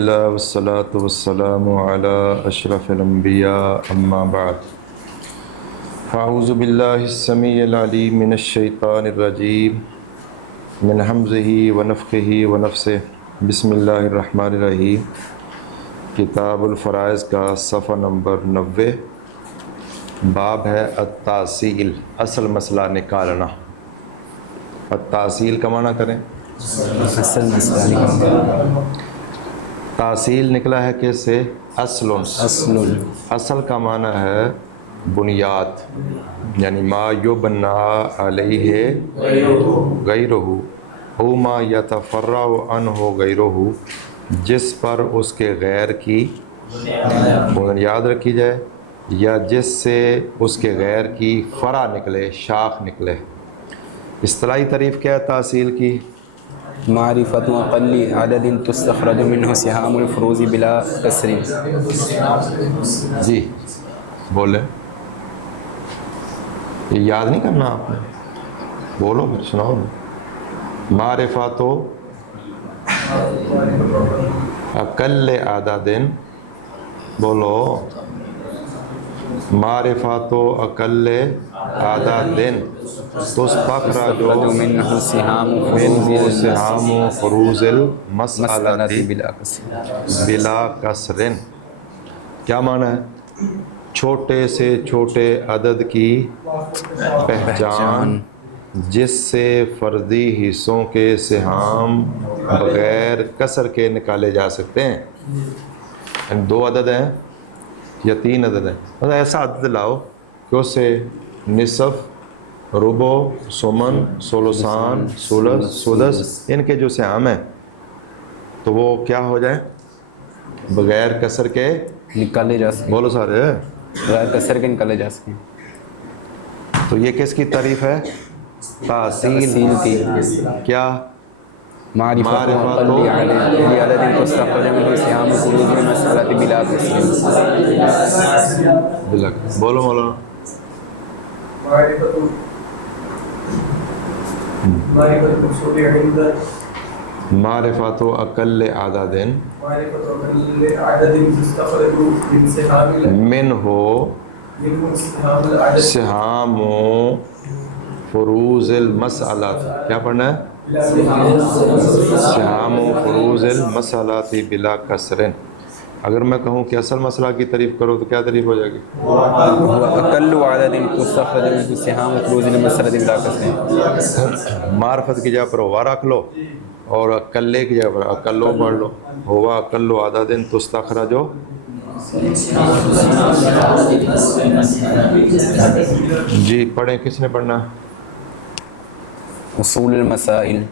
اللہ والصلاة والسلام علی اشرف الانبیاء اما بعد فاعوذ باللہ السمیع العلیم من الشیطان الرجیم من حمزہ ونفخہ ونفثہ بسم اللہ الرحمن الرحیم۔ کتاب الفرائض کا صفحہ نمبر 90، باب ہے التحصیل، اصل مسئلہ نکالنا۔ التحصیل کا معنی کریں، اصل مسئلہ نکالنا۔ تحصیل نکلا ہے کس سے؟ اصل کا معنی ہے بنیاد، یعنی ما یبنی علیہ غیرہ او ما یتفرع عنہ غیرہ، جس پر اس کے غیر کی بنیاد رکھی جائے یا جس سے اس کے غیر کی فرع نکلے، شاخ نکلے۔ اصطلاحی تعریف کیا ہے تحصیل کی؟ معرفت اقل عدد تستخرج منہ سہام الفروض بلا کسر۔ جی بولیں، یہ یاد نہیں کرنا آپ نے، بولو پھر سناؤ۔ معرفت اقل عدد، بولو، معرفت اقل عدد تستخرج منہ سہام سہام فروض المسألۃ بلا کسر۔ کیا معنی ہے؟ چھوٹے سے چھوٹے عدد کی پہچان جس سے فرضی حصوں کے سہام بغیر کسر کے نکالے جا سکتے ہیں۔ یعنی 2 عدد ہیں یا 3 عدد ہیں، مطلب ایسا عدد لاؤ کہ اس سے نصف، ربع، ثمن، ثلثان، ثلث، سدس، ان کے جو سہام ہیں تو وہ کیا ہو جائیں؟ بغیر کسر کے نکالے جا سکیں، بولو سارے، بغیر کسر کے نکالے جا سکیں۔ تو یہ کس کی تعریف ہے؟ تحصیل کی۔ کیا؟ معرفت اقل عدد تستخرج منہ سہام الفروض المسألۃ بلا کسر۔ بولو مولانا۔ معرفت اقل عدد منہ سہام فروض المسألۃ، کیا پڑھنا ہے؟ سہام فروض المسألۃ بلا کسر۔ اگر میں کہوں کہ اصل مسئلہ کی تعریف کرو تو کیا تعریف ہو جائے گی؟ اقل عدد تستخرج منہ سہام فروض المسألۃ بلا کسر۔ معرفت کی جگہ پر ہوا رکھ لو اور اقلے کی جگہ پر اقلو پڑھ لو۔ ہوا اقل عدد تستخرج۔ جی پڑھیں، کس نے پڑھنا؟ اصول المسائل۔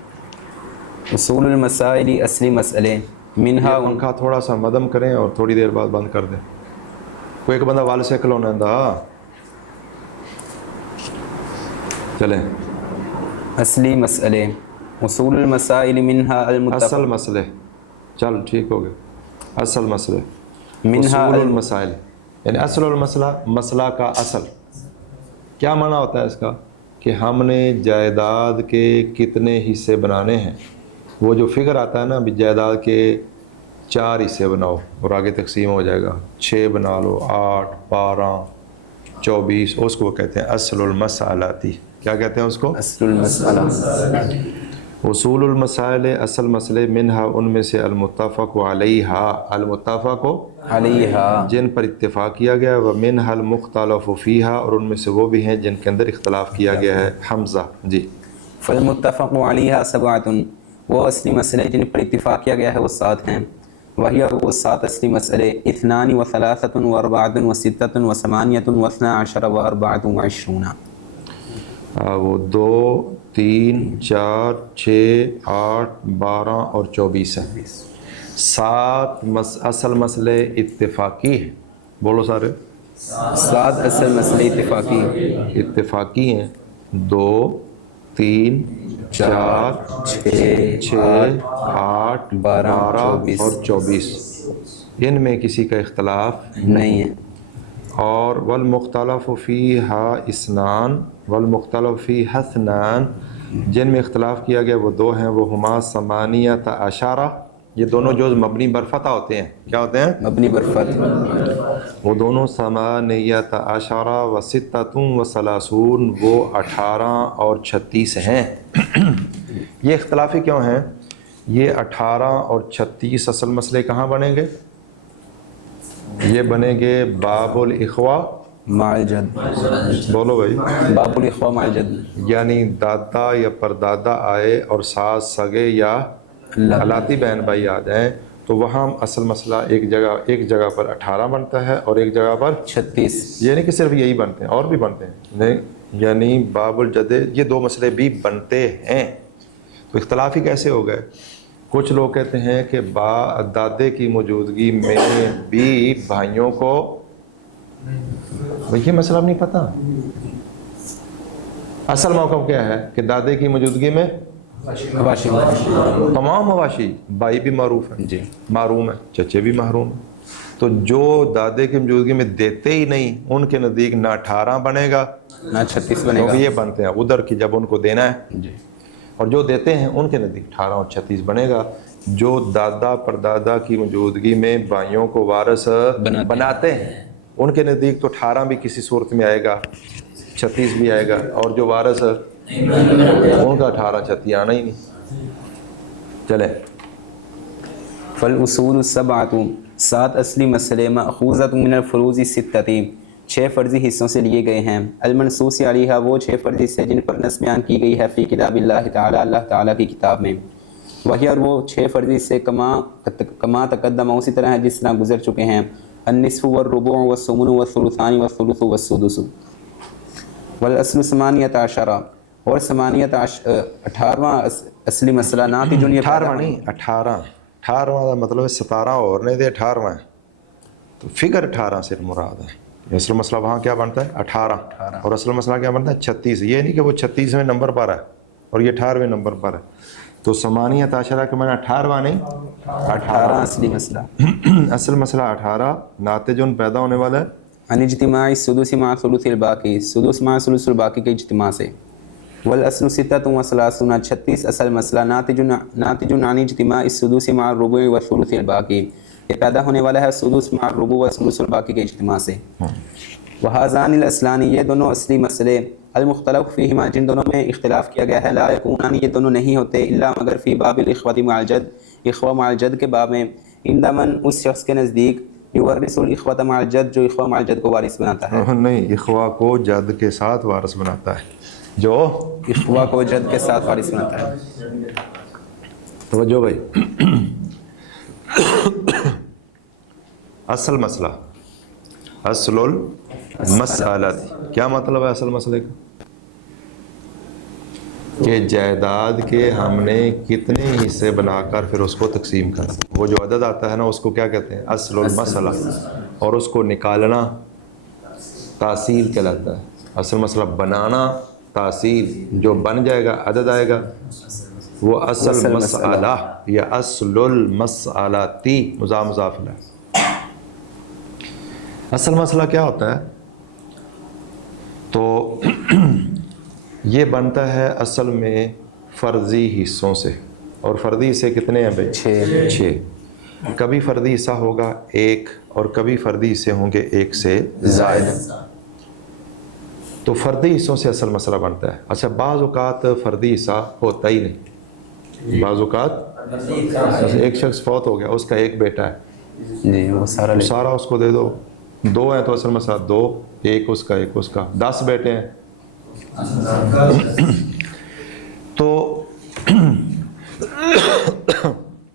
اصول المسائل اصلی مسئلے، منہا پنکھا تھوڑا سا مدم کریں اور تھوڑی دیر بعد بند کر دیں۔ کوئی ایک بندہ وال سے کھلونا دا چلیں۔ اصلی مسئلے، اصول المسائل منہا المتفق، اصل مسئلے، چل ٹھیک ہو گئے، اصل مسئلے، منہا اصول المسائل، یعنی اصل المسئلہ، مسئلہ کا اصل۔ کیا معنی ہوتا ہے اس کا؟ کہ ہم نے جائیداد کے کتنے حصے بنانے ہیں۔ وہ جو فگر آتا ہے نا، بھی جائیداد کے 4 حصے بناؤ اور آگے تقسیم ہو جائے گا، 6 بنا لو، 8، 12، 24، اس کو کہتے ہیں اصل المسائلاتی۔ کیا کہتے ہیں اس کو؟ اصل المسئلہ۔ اصول المسائل اصل مسئلے، منہا ان میں سے المتفق علیہا، المتفق علیہا جن پر اتفاق کیا گیا، و منہا المختلف فیہا اور ان میں سے وہ بھی ہیں جن کے اندر اختلاف کیا گیا ہے۔ حمزہ جی۔ فالمتفق علیہا سبعۃ، وہ اصلی مسئلے جن پر اتفاق کیا گیا ہے وہ 7 ہیں۔ وہی وہ 7 اصلی مسئلے، 2 و3 و 4 و 6 و 8 و 12 و 24۔ وہ 2، 3، 4، 6، 8، 12 اور 24 ہیں۔ 7 اصل مسئلے اتفاقی ہیں، بولو سارے۔ 7 اصل مسئلے اتفاقی ہیں، 2، 3، 4، 6، 8، 12 اور 24، ان میں کسی کا اختلاف نہیں ہے۔ اور والمختلف فیہا اثنان، والمختلف فیہا اثنان، جن میں اختلاف کیا گیا وہ 2 ہیں، وہ ہما 18 یہ دونوں جوز مبنی برفتہ ہوتے ہیں. کیا ہوتے ہیں؟ مبنی برفت. وہ دونوں ثمانیۃ عشرہ و ستۃ و ثلاثون، وہ 18 اور 36 ہیں. یہ اختلافی کیوں ہیں؟ یہ 18 اور 36 اصل مسئلے کہاں بنیں گے؟ یہ بنیں گے باب الاخوہ مع الجد. بولو بھائی. باب الاخوہ مع الجد. یعنی دادا یا پردادا آئے اور ساس سگے یا حالاتی بہن بھائی آ جائیں تو وہاں اصل مسئلہ ایک جگہ پر 18 بنتا ہے اور ایک جگہ پر 36. یعنی کہ صرف یہی بنتے ہیں اور بھی بنتے ہیں نہیں، یعنی باب الجد یہ دو مسئلے بھی بنتے ہیں. تو اختلافی کیسے ہو گئے؟ کچھ لوگ کہتے ہیں کہ دادے کی موجودگی میں بھی بھائیوں کو، یہ مسئلہ نہیں پتہ. اصل موقف کیا ہے کہ دادے کی موجودگی میں حواشی. تمام حواشی، بھائی بھی معروف ہیں، جی. محروم ہیں، چچے بھی محروم ہیں. تو جو دادے کی موجودگی میں دیتے ہی نہیں ان کے نزدیک نہ 18 بنے گا نہ 36 بنے گا. کیونکہ یہ بنتے ہیں ادھر کی جب ان کو دینا ہے، جی. اور جو دیتے ہیں ان کے نزدیک 18 اور 36 بنے گا. جو دادا پردادا کی موجودگی میں بھائیوں کو وارث بناتے ہیں ان کے نزدیک تو 18 بھی کسی صورت میں آئے گا، 36 بھی آئے گا، اور جو وارث ان کا 18 36 آنا ہی نہیں. چلیں. فالاصول السبعۃ، 7 اصلی مسئلے مأخوذۃ من الفروض الستۃ، 6 فرضی حصوں سے لیے گئے ہیں. المنصوص علیہا، وہ 6 فرضی سے جن پر نص بیان کی گئی ہے فی کتاب اللہ تعالی، اللہ تعالیٰ کی کتاب میں. وہی، اور وہ 6 فرضی سے کما تقدم، اسی طرح ہے جس طرح گزر چکے ہیں. النصف والربع والثمن والثلثان والثلث والسدس. والاصل 18، اور 18واں اصلی مسئلہ ناتج، 18 نہیں 18 کا مطلب ہے 17 اور نہیں تھے 18 ہے، تو فگر 18 سے مراد ہے. اصل مسئلہ وہاں کیا بنتا ہے 18، اور اصل مسئلہ کیا بنتا ہے 36. یہ نہیں کہ وہ 36ویں نمبر پر ہے اور یہ 18ویں نمبر پر ہے. تو 18 کے معنی 18واں نہیں 18 اصلی مسئلہ. اصل مسئلہ 18 ناتج پیدا ہونے والا ہے عن اجتماع السدس مع ثلث الباقی، سدس مع ثلث الباقی کے اجتماع سے. والاصل 36، 36 اصل مسئلہ ناتج عن اجتماع السدس مع الربع والثلث الباقی، یہ پیدا ہونے والا ہے سدس مع الربع والثلث الباقی کے اجتماع سے. وہذان الاصلان، یہ دونوں اصلی مسئلے المختلف فیہما، جن دونوں میں اختلاف کیا گیا ہے، لا یکونان، یہ دونوں نہیں ہوتے، الا مگر فی باب الاخوۃ مع الجد، اخوہ مع الجد کے باب میں، عند من، اس شخص کے نزدیک، یورث الاخوۃ مع الجد، جو اخوہ مع الجد کو وارث بناتا ہے. نہیں، اخوا کو جد کے ساتھ وارث بناتا ہے، جو اخوہ کو جد کے ساتھ وارث بناتا ہے. توجہ بھائی. اصل مسئلہ، اصل المسئلہ، کیا مطلب ہے اصل مسئلے کا؟ کہ جائیداد کے ہم نے کتنے حصے بنا کر پھر اس کو تقسیم کرنا. وہ جو عدد آتا ہے نا اس کو کیا کہتے ہیں؟ اصل المسئلہ. اور اس کو نکالنا تحصیل کہلاتا ہے. اصل مسئلہ بنانا تحصیل، جو بن جائے گا عدد آئے گا وہ اصل مسئلہ یا اصل المسئلتی، مضاف مضاف الیہ. اصل مسئلہ کیا ہوتا ہے؟ تو یہ بنتا ہے اصل میں فرضی حصوں سے. اور فرضی حصے کتنے ہیں بھائی؟ 6. کبھی فرضی حصہ ہوگا 1 اور کبھی فرضی حصے ہوں گے 1 سے زائد. تو فرضی حصوں سے اصل مسئلہ بنتا ہے. اچھا، بعض اوقات فرضی حصہ ہوتا ہی نہیں. بعض اوقات ایک شخص فوت ہو گیا، اس کا ایک بیٹا ہے، جی، وہ سارا اس کو دے دو. 2 ہیں تو اصل مسئلہ 2، 1 اس کا 1 اس کا. 10 بیٹے ہیں تو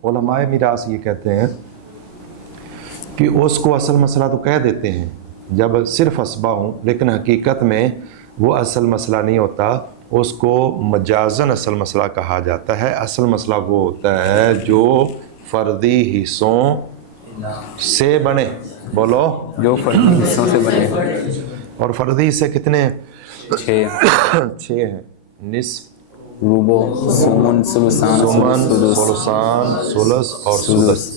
علماء میراث یہ کہتے ہیں کہ اس کو اصل مسئلہ تو کہہ دیتے ہیں جب صرف اسبا ہوں، لیکن حقیقت میں وہ اصل مسئلہ نہیں ہوتا، اس کو مجازن اصل مسئلہ کہا جاتا ہے. اصل مسئلہ وہ ہوتا ہے جو فردی حصوں سے بنے. بولو، جو فردی حصوں سے بنے. اور فردی حصے کتنے ہیں؟ 6 ہیں. نصف، ربع، ثمن، ثلثان، ثلثان، ثلث اور سدس.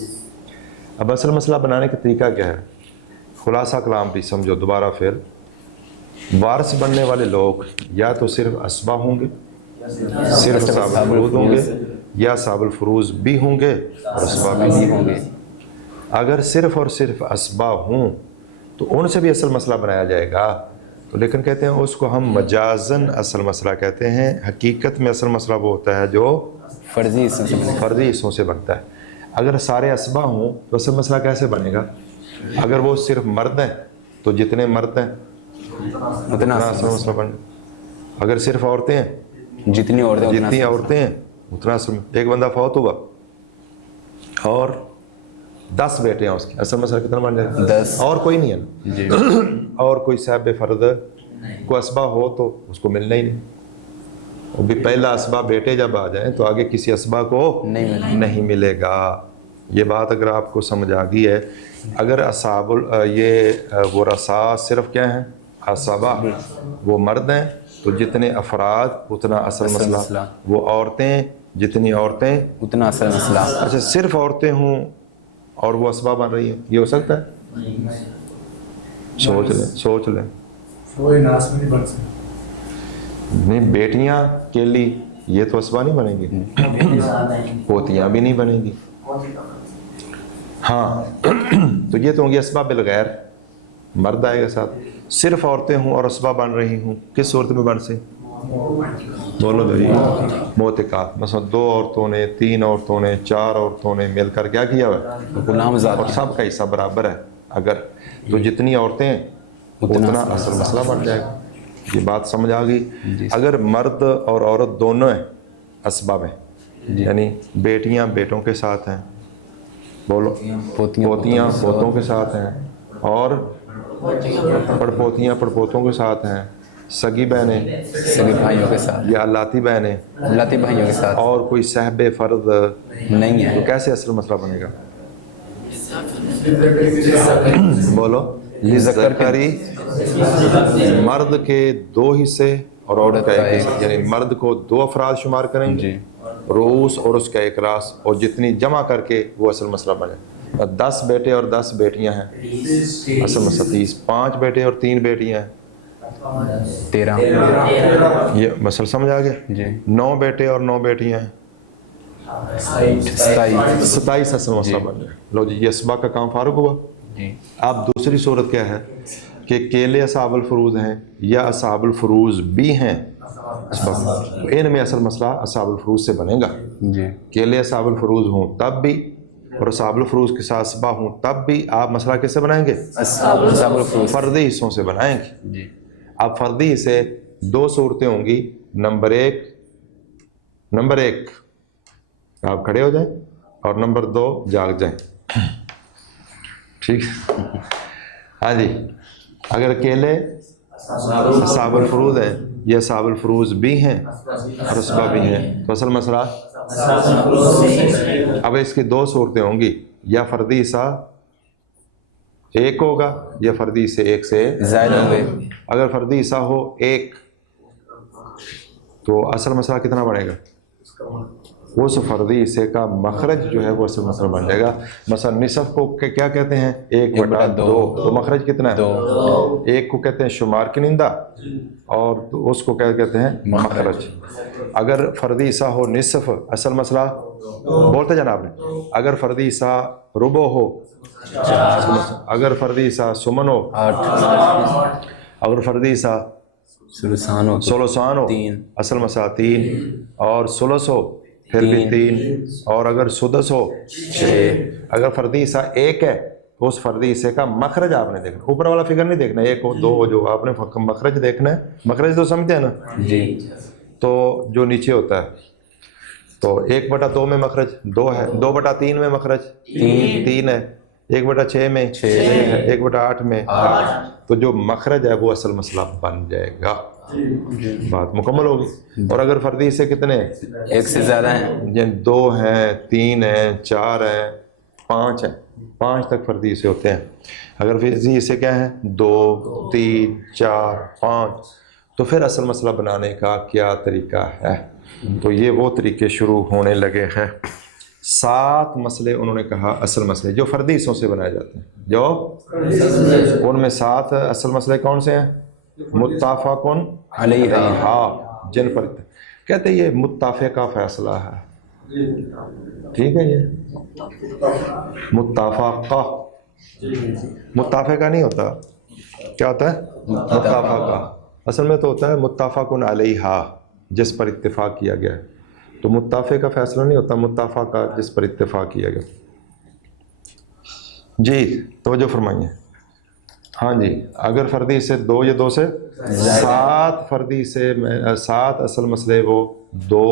اب اصل مسئلہ بنانے کا طریقہ کیا ہے؟ خلاصہ کلام بھی سمجھو دوبارہ. پھر وارث بننے والے لوگ یا تو صرف اسبا ہوں گے، صرف اسباب ہوں گے، یا اسباب الفروز بھی ہوں گے اور اسباب بھی نہیں ہوں گے. اگر صرف اور صرف اسباب ہوں تو ان سے بھی اصل مسئلہ بنایا جائے گا. تو لیکن کہتے ہیں اس کو ہم مجازن اصل مسئلہ کہتے ہیں. حقیقت میں اصل مسئلہ وہ ہوتا ہے جو فرضی حصوں سے بنے. فرضی حصوں سے بنتا ہے. اگر سارے اسباب ہوں تو اصل مسئلہ کیسے بنے گا؟ اگر وہ صرف مرد ہیں تو جتنے مرد ہیں اتنا اصل مسئلہ بن. اگر صرف عورتیں ہیں جتنی عورتیں ہیں اتنا اصل. ایک بندہ فوت ہوا اور 10 بیٹے ہیں اس کے، اصل مسئلہ کتنا بن جائے گا؟ 10. اور کوئی نہیں ہے جی. اور کوئی صاحب فرد کو اسباب ہو تو اس کو ملنا ہی نہیں. وہ بھی پہلا اسباب بیٹے جب آ جائیں تو آگے کسی اسباب کو نہیں ملے گا. یہ بات اگر آپ کو سمجھ آ گئی ہے. اگر اصحاب یہ ورثاء صرف کیا ہیں؟ اسبا، وہ مرد ہیں تو جتنے افراد اتنا اصل مسئلہ. وہ عورتیں جتنی عورتیں اتنا اصل مسئلہ. اچھا صرف عورتیں ہوں اور وہ اسباب بن رہی ہیں، یہ ہو سکتا ہے؟ سوچ لیں. نہیں، بیٹیاں کے لیے یہ تو اسباب نہیں بنیں گی، پوتیاں بھی نہیں بنیں گی. ہاں تو یہ تو ہوں گی اسباب بالغیر، مرد آئے گا ساتھ. صرف عورتیں ہوں اور اسباب بن رہی ہوں، کس صورت میں بن سے؟ بولو بھائی. موتقات، مثلا 2 عورتوں نے، 3 عورتوں نے، 4 عورتوں نے مل کر کیا کیا ہوا ہے؟ غلام آزاد. اور سب کا حصہ برابر ہے. اگر تو جتنی عورتیں ہیں اتنا اصل مسئلہ بن جائے گا. یہ بات سمجھ آ گئی؟ اگر مرد اور عورت دونوں ہیں اسباب ہیں، یعنی بیٹیاں بیٹوں کے ساتھ ہیں، بولو پوتیاں پوتوں کے ساتھ ہیں، اور پڑپوتیاں پڑپوتوں کے ساتھ ہیں، سگی بہنیں سگے بھائیوں کے ساتھ یا لاتی بہنیں لاتی بھائیوں کے ساتھ، اور کوئی صاحب فرد نہیں ہے، تو کیسے اصل مسئلہ بنے گا؟ بولو. ذکری مرد کے 2 حصے اور عورت کا 1 حصہ، یعنی مرد کو 2 افراد شمار کریں گے، رؤوس اور اس کا 1 راس، اور جتنی جمع کر کے وہ اصل مسئلہ بنے. 10 بیٹے اور 10 بیٹیاں ہیں، اصل مسئلہ 30. 5 بیٹے اور 3 بیٹیاں ہیں، 13. یہ مسئلہ سمجھ آ گیا؟ جی. 9 بیٹے اور 9 بیٹیاں ہیں، 27 اصل مسئلہ بن جائے. لو جی، یہ اسباب کا کام فارغ ہوا. اب دوسری صورت کیا ہے کہ کیلے اصحاب الفروز ہیں یا اصحاب الفروز بھی ہیں، ان میں اصل مسئلہ اصحاب الفروز سے بنے گا. کیلے اصحاب الفروز ہوں تب بھی اور اصحاب الفروز کے ساتھ اسباب ہوں تب بھی. آپ مسئلہ کس سے بنائیں گے؟ اصحاب الفروز. فردی حصوں سے بنائیں گے. اب فردی حصے 2 صورتیں ہوں گی. نمبر ایک آپ کھڑے ہو جائیں، اور نمبر 2 جاگ جائیں. ٹھیک. ہاں جی. اگر اکیلے اصحاب الفروز ہیں یہ اصحاب الفروز بھی ہیں اور اسباب بھی ہیں تو اصل مسئلہ. اب اس کی 2 صورتیں ہوں گی، یا فردی حصہ 1 ہوگا یا فردی حصے 1 سے زائد ہوں گے. اگر فردی حصہ ہو 1 تو اصل مسئلہ کتنا بڑھے گا؟ اس فردی حصے کا مخرج جو ہے وہ اصل مسئلہ بن جائے گا. مثلا نصف کو کیا کہتے ہیں؟ 1/2. تو مخرج کتنا ہے؟ 2. 1 کو کہتے ہیں شمار کنندہ اور اس کو کیا کہتے ہیں؟ مخرج. اگر فردی حصہ ہو نصف، اصل مسئلہ بولتے جناب نے. اگر فردی حصہ ربع ہو، اگر فردی حصہ سمن ہو، 8. اگر فردی حصہ سلسان ہو، 3. اصل مسئلہ 3. اور ثلث ہو پھر بھی 3. اور اگر سدس ہو 6. اگر فردی حصہ 1 ہے تو اس فردی حصے کا مخرج آپ نے دیکھنا، اوپر والا فگر نہیں دیکھنا. 1 ہو 2 ہو، جو آپ نے مخرج دیکھنا ہے. مخرج تو سمجھتے ہیں نا جی. تو جو نیچے ہوتا ہے تو 1/2 میں مخرج 2 ہے، 2/3 میں مخرج 3 ہے، 1/6 میں 6 ہے، 1/8 میں 8. تو جو مخرج ہے وہ اصل مسئلہ بن جائے گا. بات مکمل ہوگی. اور اگر فردی حصے کتنے ہیں؟ 1 سے زیادہ ہیں، یعنی 2 ہیں، 3 ہیں، 4 ہیں، 5 ہیں، 5 تک فردی حصے ہوتے ہیں. اگر فردی حصے کیا ہیں؟ 2 3 4 5. تو پھر اصل مسئلہ بنانے کا کیا طریقہ ہے؟ تو یہ وہ طریقے شروع ہونے لگے ہیں. 7 مسئلے انہوں نے کہا اصل مسئلے جو فردی حصوں سے بنائے جاتے ہیں. جو ان میں 7 اصل مسئلے کون سے ہیں؟ متفقن علیہ، جن پر کہتے ہیں یہ متفقہ فیصلہ ہے. ٹھیک ہے. یہ متفقہ متفقہ نہیں ہوتا, کیا ہوتا ہے؟ متفقہ. اصل میں تو ہوتا ہے متفق علیہا, جس پر اتفاق کیا گیا ہے. تو متفق کا فیصلہ نہیں ہوتا, متفق کا جس پر اتفاق کیا گیا. جی توجہ فرمائیے. ہاں جی, اگر فردی سے 2 یا 2 سے 7 فردی سے 7 اصل مسئلے وہ 2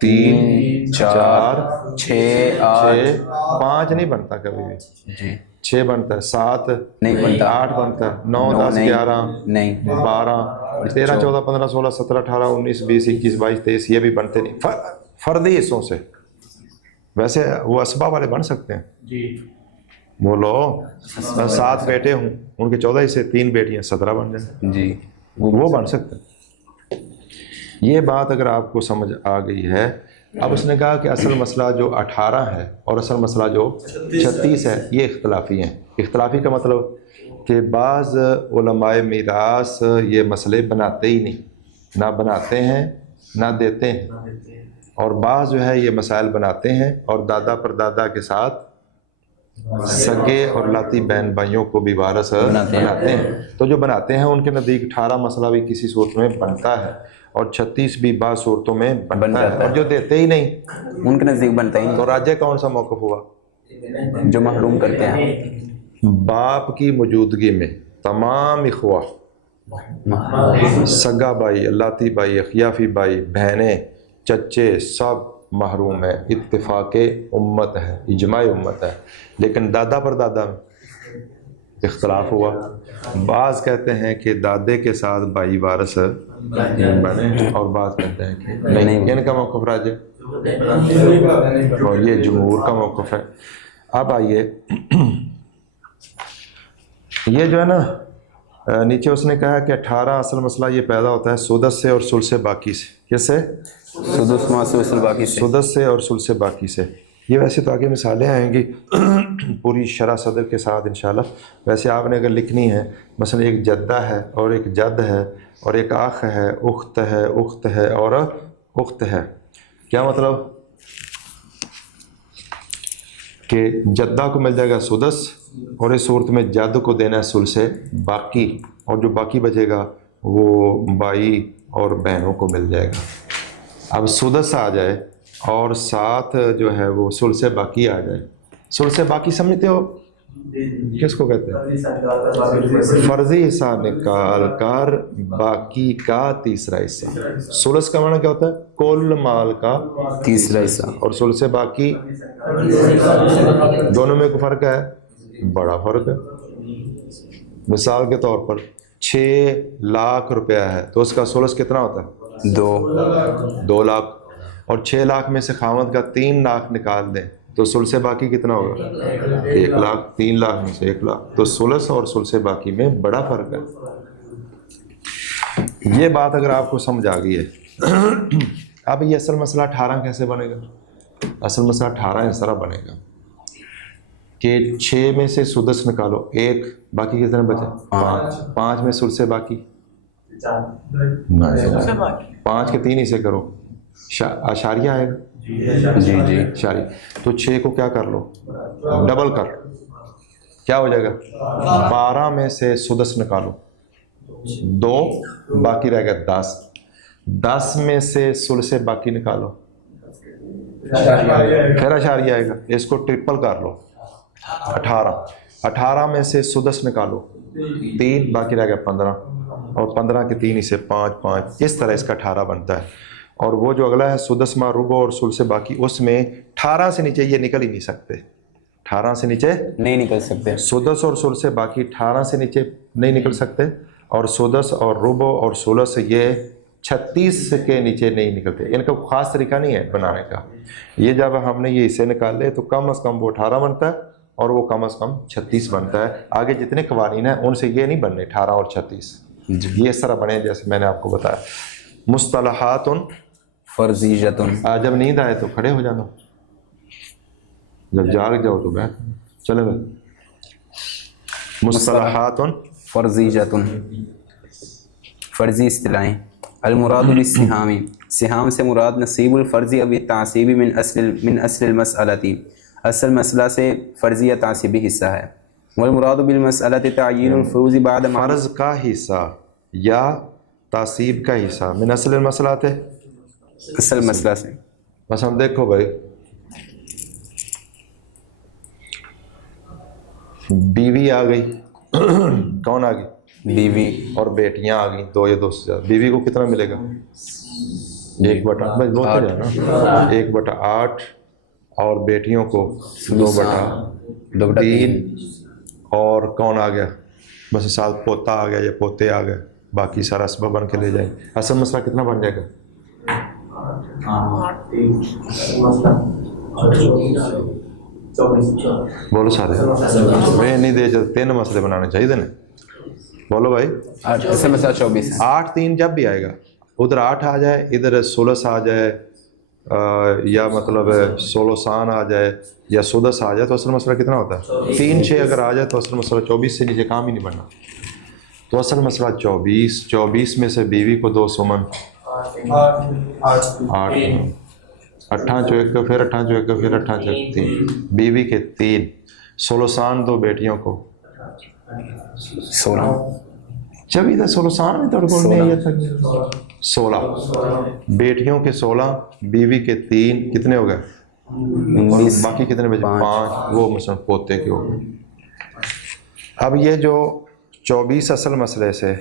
3 4 6 8 5 نہیں بنتا کبھی بھی. جی 6 بنتا ہے, 7 نہیں بنتا, 8 بنتا ہے, 9 10 نہیں 11 نہیں 12 13 14 15 16 17 18 19 20 21 22 23 یہ بھی بنتے نہیں فردی حصوں سے. ویسے وہ اسباب والے بن سکتے ہیں. جی بولو 7 بیٹے ہوں, ان کے 14 حصے, 3 بیٹیاں 17 بن جائیں. جی وہ بن سکتے ہیں. یہ بات اگر آپ کو سمجھ آ گئی ہے. اب اس نے کہا کہ اصل مسئلہ جو 18 ہے اور اصل مسئلہ جو 36 ہے یہ اختلافی ہیں. اختلافی کا مطلب کہ بعض علماء میراث یہ مسئلے بناتے ہی نہیں, نہ بناتے ہیں نہ دیتے ہیں, اور بعض جو ہے یہ مسائل بناتے ہیں اور دادا پر دادا کے ساتھ سگے اور لاتی بہن بھائیوں کو بھی وارث بناتے ہیں. تو جو بناتے ہیں ان کے نزدیک 18 مسئلہ بھی کسی صورت میں بنتا ہے اور 36 بھی بعض صورتوں میں بنتا ہے, اور جو دیتے ہی نہیں ان کے نزدیک بنتا ہی تو راجہ کون سا موقف ہوا؟ نہیں, جو محروم کرتے ہیں. باپ کی موجودگی میں تمام اخوہ, سگا بھائی, لاتی بھائی, اخیافی بھائی, بہنیں, چچے سب محروم ہے. اتفاق امت ہے, اجماع امت ہے. لیکن دادا پر دادا میں اختلاف ہوا. بعض کہتے ہیں کہ دادے کے ساتھ بھائی وارث بنے, اور بعض کہتے ہیں کہ نہیں. ان کا موقف راجع اور یہ جمہور کا موقف ہے. اب آئیے, یہ جو ہے نا نیچے اس نے کہا کہ 18 اصل مسئلہ یہ پیدا ہوتا ہے سدس سے اور ثلث باقی سے. کس سے؟ سدس ما ثلث باقی سے. سدس سے اور ثلث باقی سے. یہ ویسے تو آگے مثالیں آئیں گی پوری شرح صدر کے ساتھ انشاءاللہ. ویسے آپ نے اگر لکھنی ہے, مثلا ایک جدہ ہے اور ایک جد ہے اور ایک اخ ہے, اخت ہے, اخت ہے اور اخت ہے. کیا مطلب کہ جدہ کو مل جائے گا سدس, اور اس صورت میں جد کو دینا ہے ثلث باقی, اور جو باقی بچے گا وہ بھائی اور بہنوں کو مل جائے گا. اب سدس آ جائے اور ساتھ جو ہے وہ ثلث باقی آ جائے. ثلث باقی سمجھتے ہو کس کو کہتے ہیں؟ فرضی حصہ نکال کر باقی کا تیسرا حصہ. ثلث کا معنی کیا ہوتا ہے؟ کل مال کا تیسرا حصہ. اور ثلث باقی, دونوں میں کوئی فرق ہے؟ بڑا فرق ہے. مثال کے طور پر 6 لاکھ روپیہ ہے تو اس کا ثلث کتنا ہوتا ہے؟ 2 لاکھ. اور 6 لاکھ میں سے خاوند کا 3 لاکھ نکال دیں تو ثلث باقی کتنا ہوگا؟ 1 لاکھ. 3 لاکھ میں سے 1 لاکھ. تو ثلث اور ثلث باقی میں بڑا فرق ہے. یہ بات اگر آپ کو سمجھ آ گئی ہے. اب یہ اصل مسئلہ 18 کیسے بنے گا؟ اصل مسئلہ 18 اس طرح بنے گا کہ 6 میں سے سدس نکالو 1, باقی کتنے بچے؟ 5 میں ثلث باقی 5 کے 3 حصے کرو, اشاریہ آئے گا. جی جی اشاریہ. تو 6 کو کیا کر لو, ڈبل کر, کیا ہو جائے گا؟ 12 میں سے سدس نکالو 2, باقی رہ گیا 10. 10 میں سے ثلث باقی نکالو, پھر اشاریہ آئے گا. اس کو ٹرپل کر لو 18. 18 میں سے سدس نکالو 3, باقی رہ گیا 15, اور 15 کے 3 حصے 5 5. اس طرح اس کا 18 بنتا ہے. اور وہ جو اگلا ہے سدس ما ربع اور ثلث باقی, اس میں 18 سے نیچے یہ نکل ہی نہیں سکتے. 18 سے نیچے نہیں نکل سکتے. سدس اور ثلث باقی 18 سے نیچے نہیں نکل سکتے, اور سدس اور ربع اور ثلث یہ 36 کے نیچے نہیں نکلتے. ان کا خاص طریقہ نہیں ہے بنانے کا. یہ جب ہم نے یہ حصے نکال لے تو کم از کم وہ 18 بنتا ہے اور وہ کم از کم 36 بنتا ہے. آگے جتنے قوانین ہیں ان سے یہ نہیں بننے 18 اور 36. یہ اس طرح بنے جیسے میں نے آپ کو بتایا. مصطلحات فرضیۃ. جب نیند آئے تو کھڑے ہو جانا, جب جاگ جاؤ تو بیٹھ چلے بھائی. مصطلحات فرضیۃ, فرضی اصطلاحیں. المراد بالسہام، سہام سے مراد نصیب الفرضی اب تعصیبی من اصل المسئلتی، اصل مسئلہ سے فرضی یا تعصیبی حصہ ہے. والمراد بالمسئلۃ تعیین الفروض بعد فرض کا حصہ یا تعصیب کا حصہ من اصل المسئلات ہے، اصل مسئلہ سے. بس ہم دیکھو بھائی، بیوی آ گئی کون آ گئی؟ بیوی اور بیٹیاں آ گئیں 2 یا 2 سے زیادہ. بیوی کو کتنا ملے گا؟ 1/8 اور بیٹیوں کو 2/3. اور کون آ گیا؟ بس ساتھ پوتا آ گیا یا پوتے آ گئے، باقی سارا اسباب بن کے لے جائیں. اصل مسئلہ کتنا بن جائے گا؟ بولو سارے، میں نہیں دے جاتا، 3 مسئلے بنانے چاہیے نا. بولو بھائی. اصل مسئلہ 24 ہے. 8 3 جب بھی آئے گا، ادھر 8 آ جائے، ادھر 16 آ جائے، یا مطلب 16 آ جائے یا 16 آ جائے، تو اصل مسئلہ کتنا ہوتا ہے؟ 3 6 اگر آ جائے تو اصل مسئلہ 24 سے نیچے کام ہی نہیں بننا. تو اصل مسئلہ 24 میں سے بیوی کو 2 سمن، 8 8 چوک کا، پھر 8 چوک کا، پھر 8 چوک 3، بیوی کے 3، 16 2 بیٹیوں کو 16. جب ادھر 16 میں تو 16 بیٹیوں کے 16، بیوی کے 3، کتنے ہو گئے؟ اور باقی کتنے بچے؟ 5. وہ مثلا پوتے کے ہو گئے. اب یہ جو 24 اصل مسئلے سے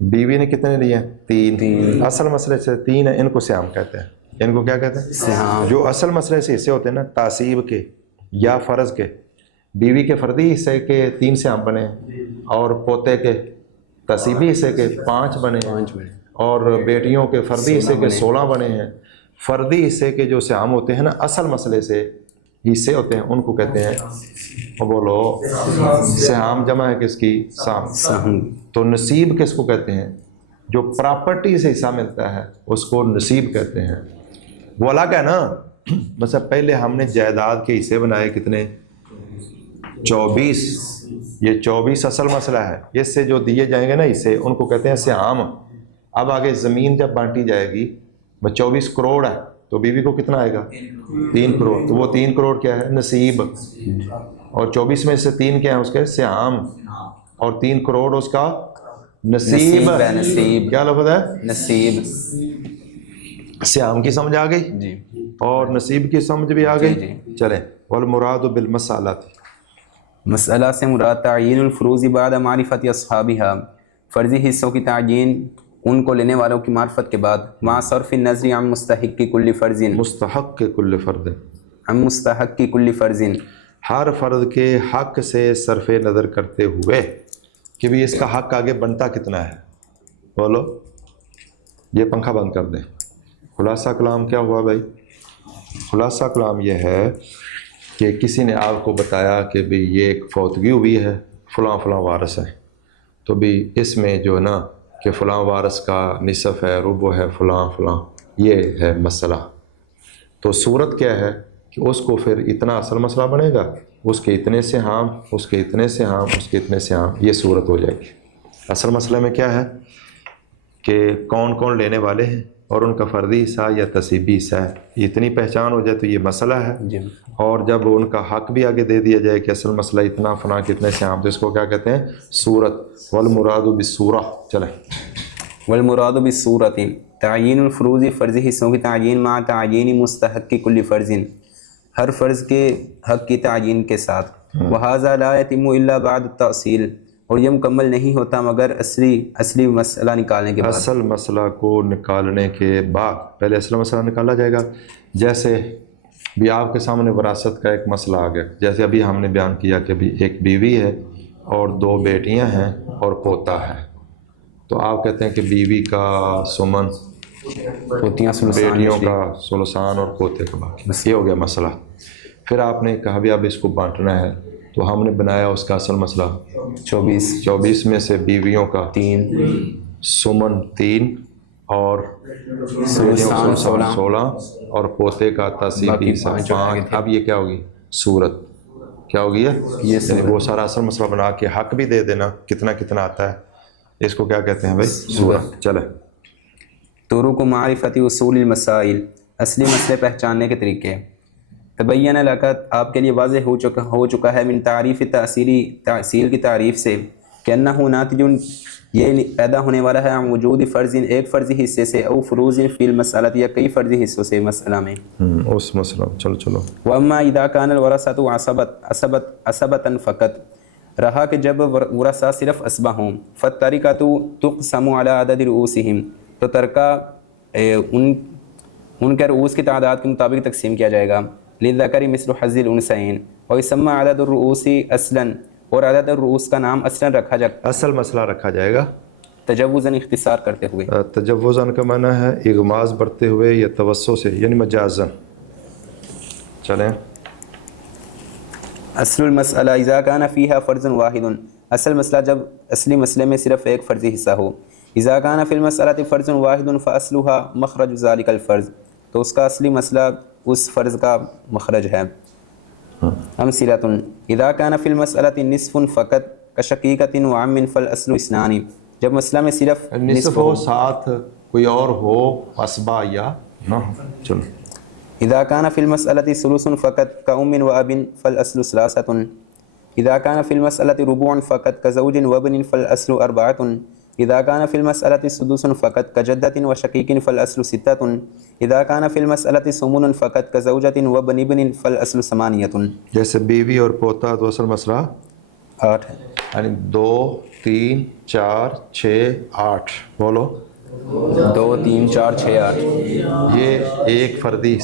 بیوی نے کتنے لیے؟ 3. اصل مسئلے سے 3 ہیں، ان کو سہام کہتے ہیں. ان کو کیا کہتے ہیں؟ سہام. جو اصل مسئلے سے حصے ہوتے ہیں نا، تعصیب کے یا فرض کے، بیوی کے فردی حصے کے 3 سہام بنے، اور پوتے کے تعصیبی حصے کے 5 بنے، اور بیٹیوں کے فردی حصے کے 16 بنے ہیں. فردی حصے کے جو سہام ہوتے ہیں نا، اصل مسئلے سے حصے ہوتے ہیں، ان کو کہتے ہیں، بولو، سہام جمع ہے کس کی؟ سہم. تو نصیب کس کو کہتے ہیں؟ جو پراپرٹی سے حصہ ملتا ہے اس کو نصیب کہتے ہیں. وہ الگ ہے نا. مثلا پہلے ہم نے جائیداد کے حصے بنائے کتنے؟ 24. یہ 24 اصل مسئلہ ہے. اس سے جو دیے جائیں گے نا حصے، ان کو کہتے ہیں سہام. اب آگے زمین جب بانٹی جائے گی، 24 کروڑ ہے تو بیوی کو کتنا آئے گا؟ 3 کروڑ. تو وہ 3 کروڑ کیا ہے؟ نصیب. اور 24 میں سے 3 کیا ہے اس کے؟ سہام. اور 3 کروڑ اس کا نصیب. نصیب کیا لفظ ہے؟ نصیب. سہام کی سمجھ آ گئی جی. اور نصیب کی سمجھ بھی آ گئی. جی. چلیں. والمراد بالمسالات، مسئلہ سے مراد تعیین الفروض بعد معرفت اصحابها، فرضی حصوں کی تعیین ان کو لینے والوں کی معرفت کے بعد، مع صرف النظر عن مستحق کی کل فرض، مستحق کے کل فرد، عن مستحق کی کل فرض، ہر فرد کے حق سے صرف نظر کرتے ہوئے کہ بھی اس کا حق آگے بنتا کتنا ہے. بولو. یہ پنکھا بند کر دیں. خلاصہ کلام کیا ہوا بھائی؟ خلاصہ کلام یہ ہے کہ کسی نے آپ کو بتایا کہ بھی یہ ایک فوتگی ہوئی ہے، فلاں فلاں وارث ہے، تو بھی اس میں جو ہے نا کہ فلاں وارث کا نصف ہے، ربع ہے، فلاں فلاں، یہ ہے مسئلہ. تو صورت کیا ہے کہ اس کو پھر اتنا اصل مسئلہ بنے گا، اس کے اتنے سے ہام، اس کے اتنے سے ہام، اس کے اتنے سے ہام، یہ صورت ہو جائے گی. اصل مسئلہ میں کیا ہے کہ کون کون لینے والے ہیں اور ان کا فردی حصہ یا تصیبی حصہ ہے. اتنی پہچان ہو جائے تو یہ مسئلہ ہے. اور جب ان کا حق بھی آگے دے دیا جائے کہ اصل مسئلہ اتنا، فلاں کتنے سے عام، تو اس کو کیا کہتے ہیں؟ صورت. والمراد بالصورہ. چلیں. والمراد بالصورت تعیین الفروض، فرضی حصوں کی تعیین، مع تعیین مستحق کی کل فرض، ہر فرض کے حق کی تعیین کے ساتھ. وہذا لا یتم الا بعد التأصیل، اور یہ مکمل نہیں ہوتا مگر اصلی مسئلہ نکالنے کے بعد. اصل مسئلہ کو نکالنے کے بعد پہلے اصل مسئلہ نکالا جائے گا. جیسے بھی آپ کے سامنے وراثت کا ایک مسئلہ آ گیا، جیسے ابھی ہم نے بیان کیا کہ بھی ایک بیوی ہے اور 2 بیٹیاں ہیں اور پوتا ہے. تو آپ کہتے ہیں کہ بیوی کا سمن، بیٹیوں کا سلسان اور پوتے کا باقی. یہ ہو گیا مسئلہ. پھر آپ نے کہا بھی اب اس کو بانٹنا ہے، تو ہم نے بنایا اس کا اصل مسئلہ 24 میں سے بیویوں کا 3، سمن 3، اور 16 اور پوتے کا تصیبی 5. اب یہ کیا ہوگی؟ صورت. کیا ہوگی یہ؟ وہ سارا اصل مسئلہ بنا کے حق بھی دے دینا کتنا کتنا آتا ہے. اس کو کیا کہتے ہیں بھائی؟ صورت. چلے. طرق معرفت اصول المسائل، اصلی مسئلے پہچاننے کے طریقے. تبین لقت آپ کے لیے واضح ہو چکا ہے من تعریف تأصیل کی تعریف سے کہ انہ ناتج یہ پیدا ہونے والا ہے عن وجود فرض ایک فرضی حصے سے او فروض فی المسألۃ یا کئی فرضی حصوں سے مسئلہ میں. اس مسئلہ چلو. واما اذا كان الورثۃ عصبۃ فقط، رہا کہ جب ورثہ صرف عصبہ ہوں، فالترکۃ تقسم علی عدد رؤوسہم، تو ترکہ ان کے رؤوس کی تعداد کے مطابق تقسیم کیا جائے گا. للذکر مثل حظ الانثیین، ویسمى عدد الرؤوس اصلا، اور عدد الرؤوس کا نام اصلا رکھا جائے، اصل مسئلہ رکھا جائے گا تجوزاً اختصار کرتے ہوئے. تجوزاً کا معنی ہے اغماز برتے ہوئے یا توسع سے، یعنی مجازاً. چلیں. اصل المسئلہ اذا كان فيها فرض واحد، اصل مسئلہ جب اصلی مسئلے میں صرف ایک فرضی حصہ ہو. اذا كان في المسألة فرض واحد فاصلها مخرج ذلك الفرض، تو اس کا اصلی مسئلہ اس فرض کا مخرج ہے. امثلۃ اذا كان في المسألة نصف فقط كشقيقة وعم فالاصل اثنان، جب مسئلہ میں صرف نصف ہو، ساتھ کوئی اور ہو، اسبا یا نہ ہو. چلو. اذا كان في المسألة ثلث فقط كأم وأب فالاصل ثلاثة، اذا كان في المسألة ربع فقط كزوج وابن فالاصل أربعة، اذا كان في المسألة سدس فقط كجدة وشقيق فالاصل ستة، اذا كان في المسألة ثمن فقط كزوجة وابن ابن فالاصل ثمانية. جیسے بیوی اور پوتا تو اصل مسئلہ 8 ہے، یعنی 2 3 4 6 8. بولو. 2 3 4 6 8. یہ ایک فردی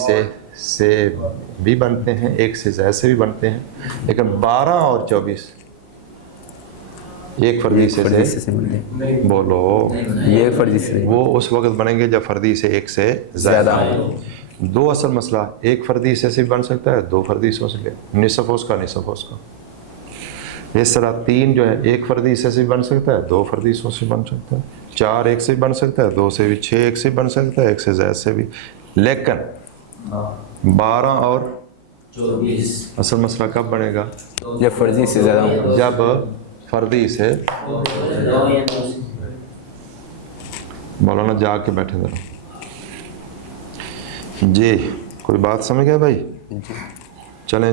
سے بھی بنتے ہیں، ایک سے زائد سے بھی بنتے ہیں، لیکن 12 اور 24 ایک فردی سے بولو. یہ فرضی سے وہ اس وقت بنیں گے جب فردی سے ایک سے زیادہ ہو. 2 اصل مسئلہ ایک فردی سے بھی بن سکتا ہے، 2 فردی سے سے، نصف اس کا نصف اس کا. اس طرح 3 جو ہے ایک فردی سے بھی بن سکتا ہے، 2 فردی سے بن سکتا ہے. 4 ایک سے بھی بن سکتا ہے، 2 سے بھی. 6 ایک سے بھی بن سکتا ہے، ایک سے زائد سے بھی. لیکن 12 اور 24 اصل مسئلہ کب بنے گا؟ جب فرضی سے زیادہ ہوں. جب فردی سے. مولانا جا کے بیٹھے ذرا. جی کوئی بات سمجھ گیا بھائی؟ چلیں.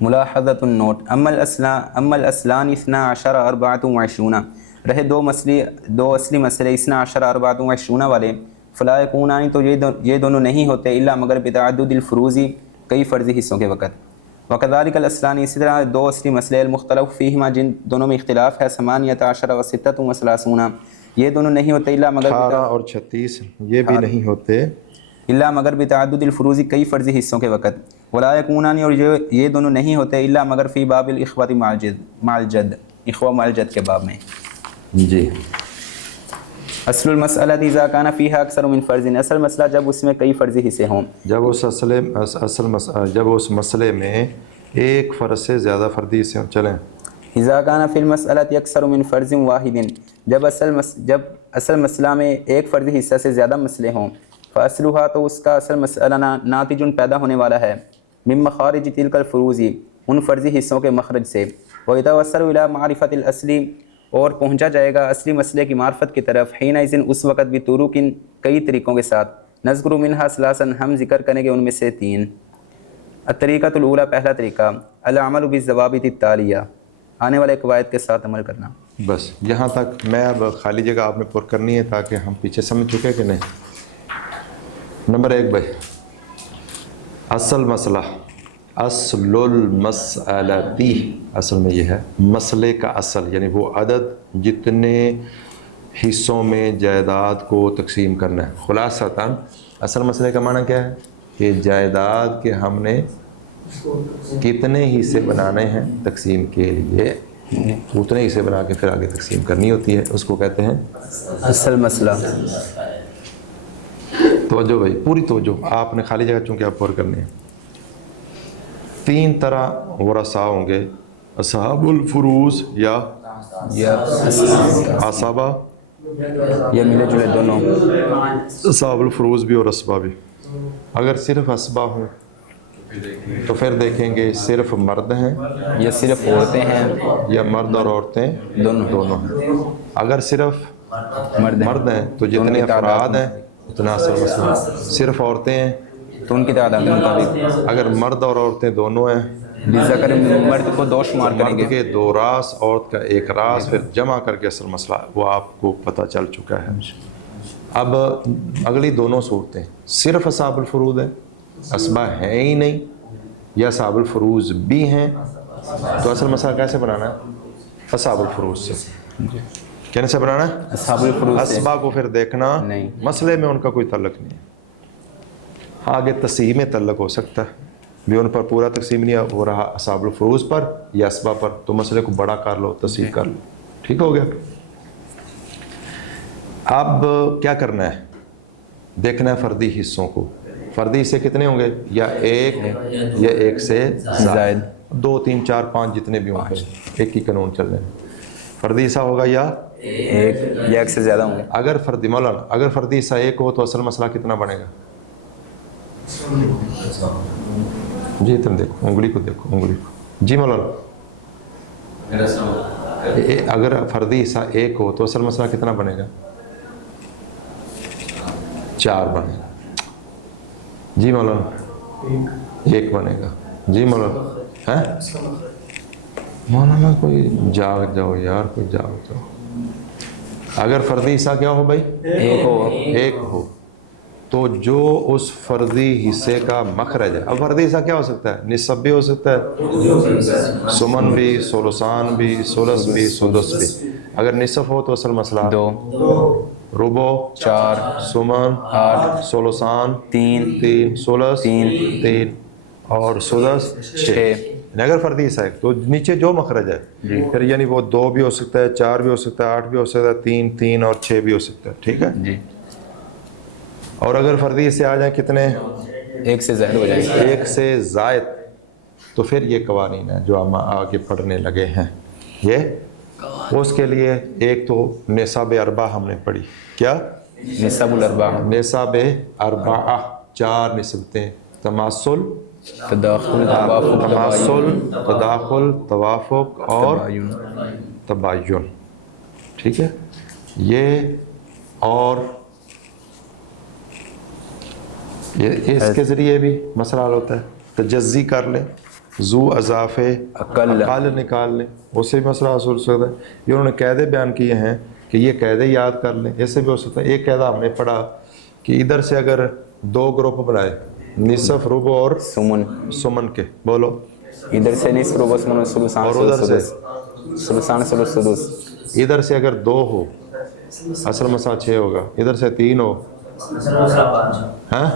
ملاحظۃ النوٹ، اما الاصلان 12 24، رہے دو اصلی مسئلے 12 24 والے، فلا یکونان، تو یہ دونوں نہیں ہوتے الا مگر بتعدد الفروض، کئی فرضی حصوں کے وقت. وکذالک الاصلان، اسی طرح 2 اصلی مسئلے المختلف فیہما، جن دونوں میں اختلاف ہے، 18 و 36 و 30، یہ دونوں نہیں ہوتے الا مگر 18 اور 36 یہ بھی نہیں ہوتے الا مگر بتعدد الفروض، کئی فرضی حصوں کے وقت. ولا یکونان، اور یہ دونوں نہیں ہوتے الا مگر فی باب الاخوۃ مع الجد، اخوہ مع الجد کے باب میں. جی. اصل المسئلہ اذا کان فیہا اکثر من فرض، اصل مسئلہ جب اس میں کئی فرضی حصے ہوں. جب اس مسئلے میں ایک فرض سے زیادہ فردی حصے ہوں. چلیں. اذا کان فی المسألۃ اکثر من فرض واحد، جب اصل مسئلہ میں ایک فرضی حصہ سے زیادہ مسئلے ہوں، فاصلها، تو اس کا اصل مسئلہ ناتج پیدا ہونے والا ہے، من مخارج تلک الفروض، ان فرضی حصوں کے مخرج سے. ویتوصل الی معرفت الاصل، اور پہنچا جائے گا اصلی مسئلے کی معرفت کی طرف، حینئذ، اس وقت بھی طرق، کئی طریقوں کے ساتھ. نذکر منہا ثلاثا، ہم ذکر کریں گے ان میں سے 3. الطریقۃ الاولی، پہلا طریقہ، العمل بالضوابط التالیہ، آنے والے قواعد کے ساتھ عمل کرنا. بس یہاں تک. میں اب خالی جگہ آپ نے پر کرنی ہے تاکہ ہم پیچھے سمجھ چکے کہ نہیں. نمبر 1 بھائی، اصل مسئلہ، اصل المسئلتی، اصل میں یہ ہے مسئلے کا اصل، یعنی وہ عدد جتنے حصوں میں جائیداد کو تقسیم کرنا ہے. خلاصتاً اصل مسئلے کا معنی کیا ہے کہ جائیداد کے ہم نے کتنے حصے بنانے ہیں تقسیم کے لیے، اتنے حصے بنا کے پھر آگے تقسیم کرنی ہوتی ہے، اس کو کہتے ہیں اصل مسئلہ. توجہ بھائی، پوری توجہ. آپ نے خالی جگہ چونکہ آپ پر کرنی ہے. 3 طرح ورثاء ہوں گے، اصحاب الفروض یا عصبہ، یہ ملے جلے دونوں، اصحاب الفروض بھی اور عصبہ بھی. اگر صرف عصبہ ہوں تو پھر دیکھیں گے صرف مرد ہیں یا صرف عورتیں ہیں، یا مرد اور عورتیں دونوں ہیں. اگر صرف مرد ہیں تو جتنے افراد ہیں اتنا اصل مسئلہ. صرف عورتیں ہیں تو ان کی تعداد کے مطابق اگر مرد اور عورتیں دونوں ہیں ذکر مرد کو 2 شمار کریں مرد گے. کے 2 راس عورت کا 1 راس پھر جمع کر کے اصل مسئلہ وہ آپ کو پتہ چل چکا ہے. اب اگلی دونوں صورتیں صرف اصحاب الفروض ہیں اسبا ہیں ہی نہیں یا اصحاب الفروض بھی ہیں تو اصل مسئلہ کیسے بنانا ہے اصحاب الفروض سے. کیسے بنانا ہے اصحاب الفروض سے. اسبا کو پھر دیکھنا نہیں. مسئلے میں ان کا کوئی تعلق نہیں ہے. آگے تقسیم میں تعلق ہو سکتا ہے بھی ان پر پورا تقسیم نہیں ہو رہا اصحاب الفروض پر یا اسبا پر تو مسئلے کو بڑا کر لو تقسیم کر لو. ٹھیک ہو گیا. اب کیا کرنا ہے دیکھنا ہے فردی حصوں کو. فردی حصے کتنے ہوں گے یا 1 یا 1 سے زائد 2 3 4 5 جتنے بھی ہوں گے ایک ہی قانون چل رہے ہیں. فردی حصہ ہوگا یا 1 یا 1 سے زیادہ ہوں گے. اگر فردی مولانا اگر فردی حصہ 1 ہو تو اصل مسئلہ کتنا بنے گا جی تم دیکھو انگلی کو دیکھو انگلی کو جی مولانا اگر فردی حصہ 1 ہو تو اصل مسئلہ کتنا بنے گا 4 بنے گا. جی مولانا 1 بنے گا. جی مولانا ہے مولانا کوئی جاگ جاؤ یار کوئی جاگ جاؤ. اگر فردی حصہ کیا ہو بھائی 1 ہو تو جو اس فردی حصے کا مخرج ہے. اب فردی حصہ کیا ہو سکتا ہے نصف بھی ہو سکتا ہے سمن بھی ثلثان بھی ثلث بھی سدس بھی. اگر نصف ہو تو اصل مسئلہ 2 ربع 4 سمن 8 ثلثان 3 ثلث 3 اور سدس 6. اگر فردی حصہ ہے تو نیچے جو مخرج ہے پھر یعنی وہ 2 بھی ہو سکتا ہے 4 بھی ہو سکتا ہے 8 بھی ہو سکتا ہے 3 اور 6 بھی ہو سکتا ہے. ٹھیک ہے جی. اور اگر فردی حصے آ جائیں کتنے 1 سے زائد ہو جائیں گے 1 سے زائد تو پھر یہ قوانین ہیں جو ہم آگے پڑھنے لگے ہیں. یہ اس کے لیے ایک تو نصاب اربع ہم نے پڑھی. کیا نصاب الاربع نصاب اربع 4 نسبتیں تماثل تداخل توافق تماثل تداخل توافق اور تباین. تباین. ٹھیک ہے یہ اور اس کے ذریعے بھی مسئلہ حل ہوتا ہے. تجزی کر لیں ذو اضافے اقل نکال لیں اس سے بھی مسئلہ حاصل ہو سکتا ہے. یہ انہوں نے قاعدے بیان کیے ہیں کہ یہ قاعدے یاد کر لیں اس سے بھی ہو سکتا ہے. ایک قاعدہ ہم نے پڑھا کہ ادھر سے اگر 2 گروپ بنائے نصف ربع اور سمن کے بولو ادھر سے نصف ربع سمن ثلثان اور ادھر سے ثلثان ثلث سدس. ادھر سے اگر 2 ہو اصل مسئلہ 6 ہوگا. ادھر سے 3 ہو ہاں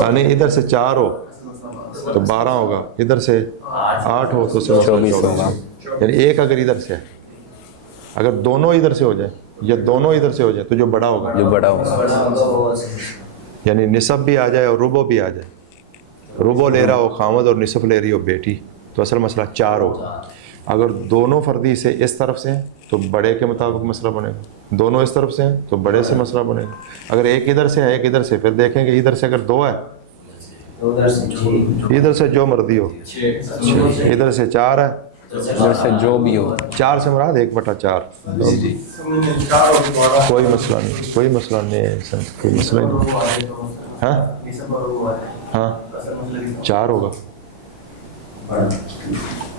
یعنی ادھر سے 4 ہو تو 12 ہوگا. ادھر سے 8 ہو تو 24 ہوگا. یعنی ایک اگر ادھر سے ہے اگر دونوں ادھر سے ہو جائے یا دونوں ادھر سے ہو جائے تو جو بڑا ہوگا جو بڑا ہوگا یعنی نصف بھی آ جائے اور ربع بھی آ جائے. ربع لے رہا ہو خامد اور نصف لے رہی ہو بیٹی تو اصل مسئلہ 4 ہوگا. اگر دونوں فردی سے اس طرف سے ہیں تو بڑے کے مطابق مسئلہ بنے گا. دونوں اس طرف سے ہیں تو بڑے سے مسئلہ بنے گا. اگر ایک ادھر سے ہے ایک ادھر سے پھر دیکھیں کہ ادھر سے اگر 2 ہے ادھر سے جو مرضی ہو 6 ادھر سے 4 ہے ادھر سے جو بھی ہو 4 سے مراد 1/4. کوئی مسئلہ نہیں کوئی مسئلہ نہیں ہے کوئی مسئلہ نہیں. ہاں 4 ہوگا.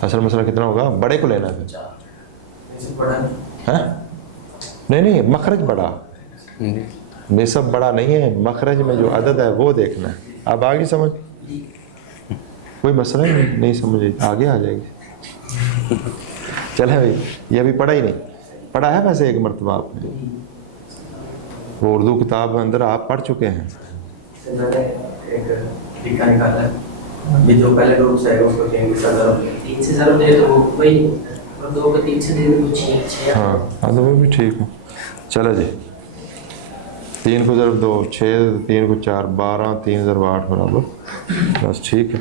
اصل مسئلہ کتنا ہوگا بڑے کو لینا ہے. نہیں مخرج بڑا نصب بڑا نہیں ہے مخرج میں جو عدد ہے وہ دیکھنا ہے. اب آگے سمجھ کوئی مسئلہ ہی نہیں سمجھ آگے آ جائے گی. چلے بھائی یہ ابھی پڑھا ہی نہیں پڑھا ہے ویسے ایک مرتبہ آپ نے وہ اردو کتاب کے اندر آپ پڑھ چکے ہیں. جو پہلے گروپ سے ہے اس کو چینج ہاں تو وہ بھی ٹھیک ہے. چلو جی 3 کو ضرب 2 6 3 کو 4 12 3 ضرب 8 برابر بس ٹھیک ہے.